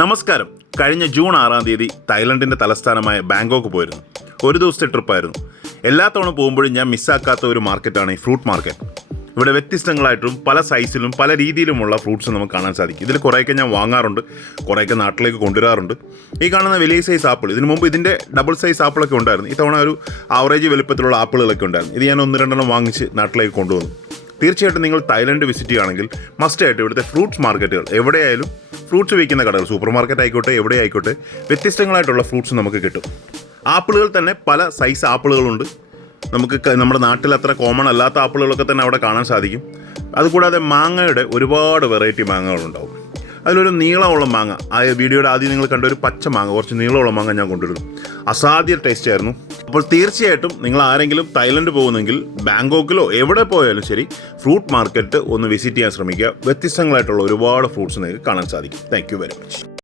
നമസ്കാരം. കഴിഞ്ഞ ജൂൺ 6-ാം തീയതി തായ്ലൻഡിൻ്റെ തലസ്ഥാനമായ ബാങ്കോക്ക് പോയിരുന്നു. ഒരു ദിവസത്തെ ട്രിപ്പായിരുന്നു. എല്ലാ തവണ പോകുമ്പോഴും ഞാൻ മിസ്സാക്കാത്ത ഒരു മാർക്കറ്റാണ് ഈ ഫ്രൂട്ട് മാർക്കറ്റ്. ഇവിടെ വ്യത്യസ്തങ്ങളായിട്ടും പല സൈസിലും പല രീതിയിലുമുള്ള ഫ്രൂട്ട്സ് നമുക്ക് കാണാൻ സാധിക്കും. ഇതിൽ കുറേയൊക്കെ ഞാൻ വാങ്ങാറുണ്ട്, കുറേയൊക്കെ നാട്ടിലേക്ക് കൊണ്ടുവരാറുണ്ട്. ഈ കാണുന്ന വലിയ സൈസ് ആപ്പിൾ, ഇതിനു മുമ്പ് ഇതിൻ്റെ ഡബിൾ സൈസ് ആപ്പിളൊക്കെ ഉണ്ടായിരുന്നു. ഇത്തവണ ഒരു ആവറേജ് വലുപ്പത്തിലുള്ള ആപ്പിളുകളൊക്കെ ഉണ്ടായിരുന്നു. ഇത് ഞാൻ 1-2 വാങ്ങിച്ച് നാട്ടിലേക്ക് കൊണ്ടുവന്നു. തീർച്ചയായിട്ടും നിങ്ങൾ തായ്ലൻഡ് വിസിറ്റ് ചെയ്യുകയാണെങ്കിൽ മസ്റ്റായിട്ട് ഇവിടുത്തെ ഫ്രൂട്ട്സ് മാർക്കറ്റുകൾ, എവിടെയായാലും ഫ്രൂട്ട്സ് വിൽക്കുന്ന കടകൾ, സൂപ്പർ മാർക്കറ്റ് ആയിക്കോട്ടെ എവിടെ ആയിക്കോട്ടെ, വ്യത്യസ്തങ്ങളായിട്ടുള്ള ഫ്രൂട്ട്സ് നമുക്ക് കിട്ടും. ആപ്പിളുകൾ തന്നെ പല സൈസ് ആപ്പിളുകളുണ്ട്. നമുക്ക് നമ്മുടെ നാട്ടിൽ അത്ര കോമൺ അല്ലാത്ത ആപ്പിളുകളൊക്കെ തന്നെ അവിടെ കാണാൻ സാധിക്കും. അതുകൂടാതെ മാങ്ങയുടെ ഒരുപാട് വെറൈറ്റി മാങ്ങകളുണ്ടാവും. അതിലൊരു നീളമുള്ള മാങ്ങ, ആ വീഡിയോയുടെ ആദ്യം നിങ്ങൾ കണ്ട ഒരു പച്ച മാങ്ങ, കുറച്ച് നീളമുള്ള മാങ്ങ ഞാൻ കൊണ്ടുവരുന്നു. അസാധ്യ ടേസ്റ്റ് ആയിരുന്നു. അപ്പോൾ തീർച്ചയായിട്ടും നിങ്ങൾ ആരെങ്കിലും തായ്ലൻഡ് പോകുന്നെങ്കിൽ ബാങ്കോക്കിലോ എവിടെ പോയാലും ശരി ഫ്രൂട്ട് മാർക്കറ്റ് ഒന്ന് വിസിറ്റ് ചെയ്യാൻ ശ്രമിക്കുക. വ്യത്യസ്തങ്ങളായിട്ടുള്ള ഒരുപാട് ഫ്രൂട്ട്സ് നിങ്ങൾക്ക് കാണാൻ സാധിക്കും. Thank you very much.